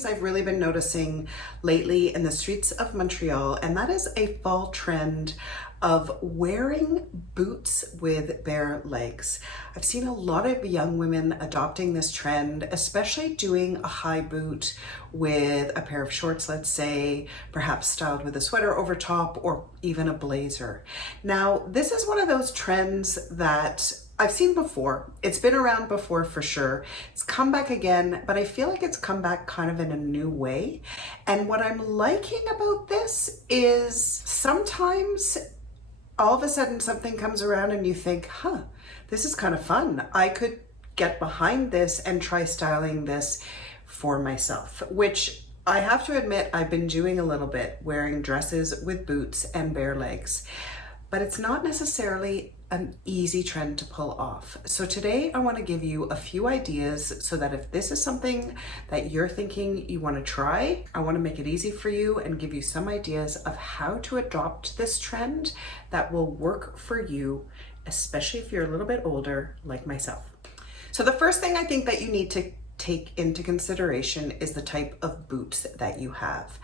things I've really been noticing lately in the streets of Montreal, and that is a fall trend of wearing boots with bare legs. I've seen a lot of young women adopting this trend, especially doing a high boot with a pair of shorts, let's say, perhaps styled with a sweater over top or even a blazer. Now, this is one of those trends that I've seen before. It's been around before for sure. It's come back again, but I feel like it's come back kind of in a new way. And what I'm liking about this is sometimes all of a sudden something comes around and you think, this is kind of fun. I could get behind this and try styling this for myself, which I have to admit I've been doing a little bit, wearing dresses with boots and bare legs, but it's not necessarily an easy trend to pull off. So today I want to give you a few ideas so that if this is something that you're thinking you want to try, I want to make it easy for you and give you some ideas of how to adopt this trend that will work for you, especially if you're a little bit older like myself. So the first thing I think that you need to take into consideration is the type of boots that you have.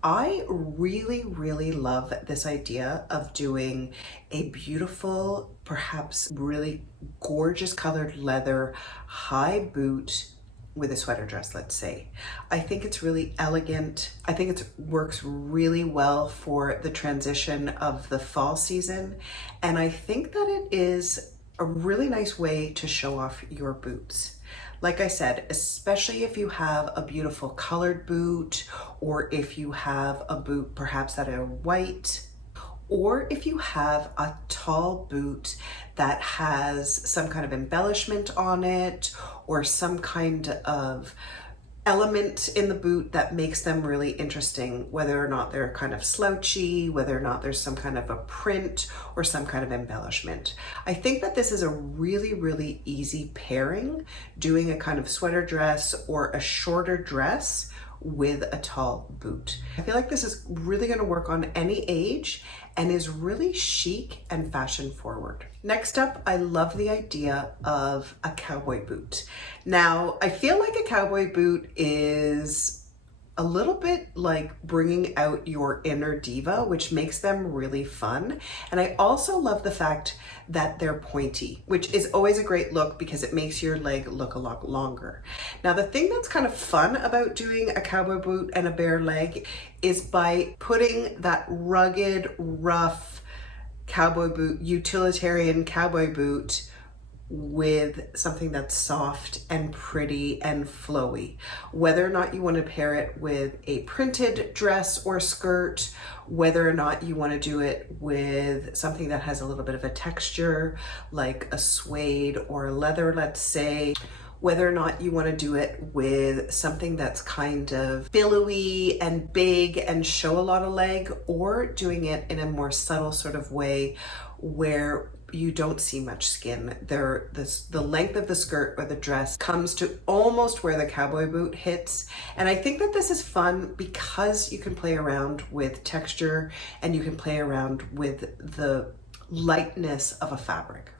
I really love this idea of doing a beautiful, perhaps really gorgeous colored leather high boot with a sweater dress, let's say. I think it's really elegant. I think it works really well for the transition of the fall season. And I think that it is a really nice way to show off your boots. Like I said, especially if you have a beautiful colored boot, or if you have a boot perhaps that are white, or if you have a tall boot that has some kind of embellishment on it, or some kind of element in the boot that makes them really interesting, whether or not they're kind of slouchy, whether or not there's some kind of a print or some kind of embellishment. I think that this is a really easy pairing, doing a kind of sweater dress or a shorter dress with a tall boot. I feel like this is really going to work on any age and is really chic and fashion forward. Next up, I love the idea of a cowboy boot. Now, I feel like a cowboy boot is a little bit like bringing out your inner diva, which makes them really fun. And I also love the fact that they're pointy, which is always a great look because it makes your leg look a lot longer. Now, the thing that's kind of fun about doing a cowboy boot and a bare leg is by putting that rugged, rough cowboy boot, utilitarian cowboy boot with something that's soft and pretty and flowy. Whether or not you want to pair it with a printed dress or skirt, whether or not you want to do it with something that has a little bit of a texture, like a suede or leather, let's say, whether or not you want to do it with something that's kind of billowy and big and show a lot of leg, or doing it in a more subtle sort of way where you don't see much skin. The length of the skirt or the dress comes to almost where the cowboy boot hits. And I think that this is fun because you can play around with texture and you can play around with the lightness of a fabric.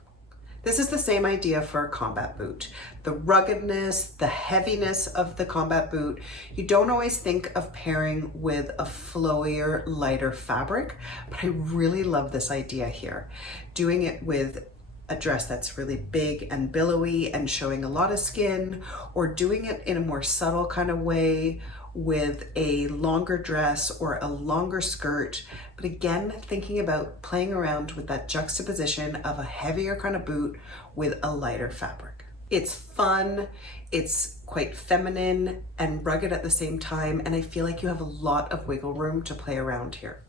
This is the same idea for a combat boot. The ruggedness, the heaviness of the combat boot, you don't always think of pairing with a flowier, lighter fabric, but I really love this idea here. Doing it with a dress that's really big and billowy and showing a lot of skin, or doing it in a more subtle kind of way with a longer dress or a longer skirt. But again, thinking about playing around with that juxtaposition of a heavier kind of boot with a lighter fabric. It's fun, it's quite feminine and rugged at the same time, and I feel like you have a lot of wiggle room to play around here.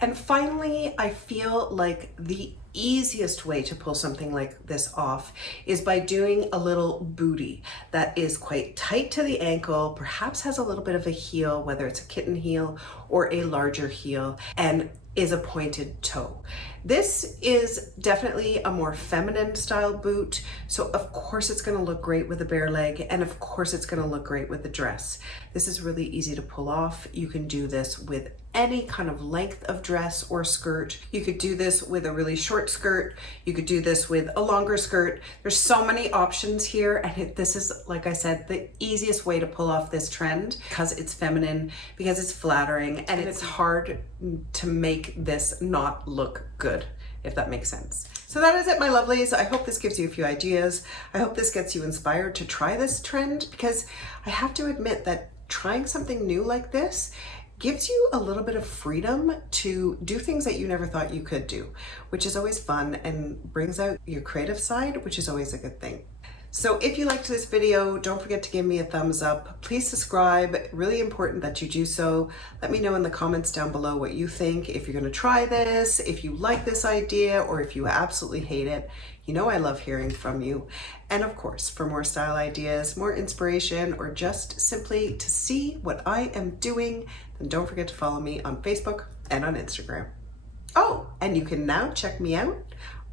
And finally, I feel like the easiest way to pull something like this off is by doing a little bootie that is quite tight to the ankle, perhaps has a little bit of a heel, whether it's a kitten heel or a larger heel, and is a pointed toe. This is definitely a more feminine style boot, so of course it's gonna look great with a bare leg, and of course it's gonna look great with the dress. This is really easy to pull off. You can do this with any kind of length of dress or skirt. You could do this with a really short skirt. You could do this with a longer skirt. There's so many options here, and this is, like I said, the easiest way to pull off this trend because it's feminine, because it's flattering, and it's hard to make this not look good, if that makes sense. So that is it, my lovelies. I hope this gives you a few ideas. I hope this gets you inspired to try this trend, because I have to admit that trying something new like this gives you a little bit of freedom to do things that you never thought you could do, which is always fun and brings out your creative side, which is always a good thing. So if you liked this video, don't forget to give me a thumbs up. Please subscribe, really important that you do so. Let me know in the comments down below what you think, if you're gonna try this, if you like this idea, or if you absolutely hate it. You know I love hearing from you. And of course, for more style ideas, more inspiration, or just simply to see what I am doing, then don't forget to follow me on Facebook and on Instagram. Oh, and you can now check me out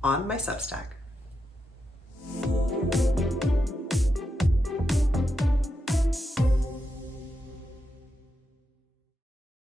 on my Substack.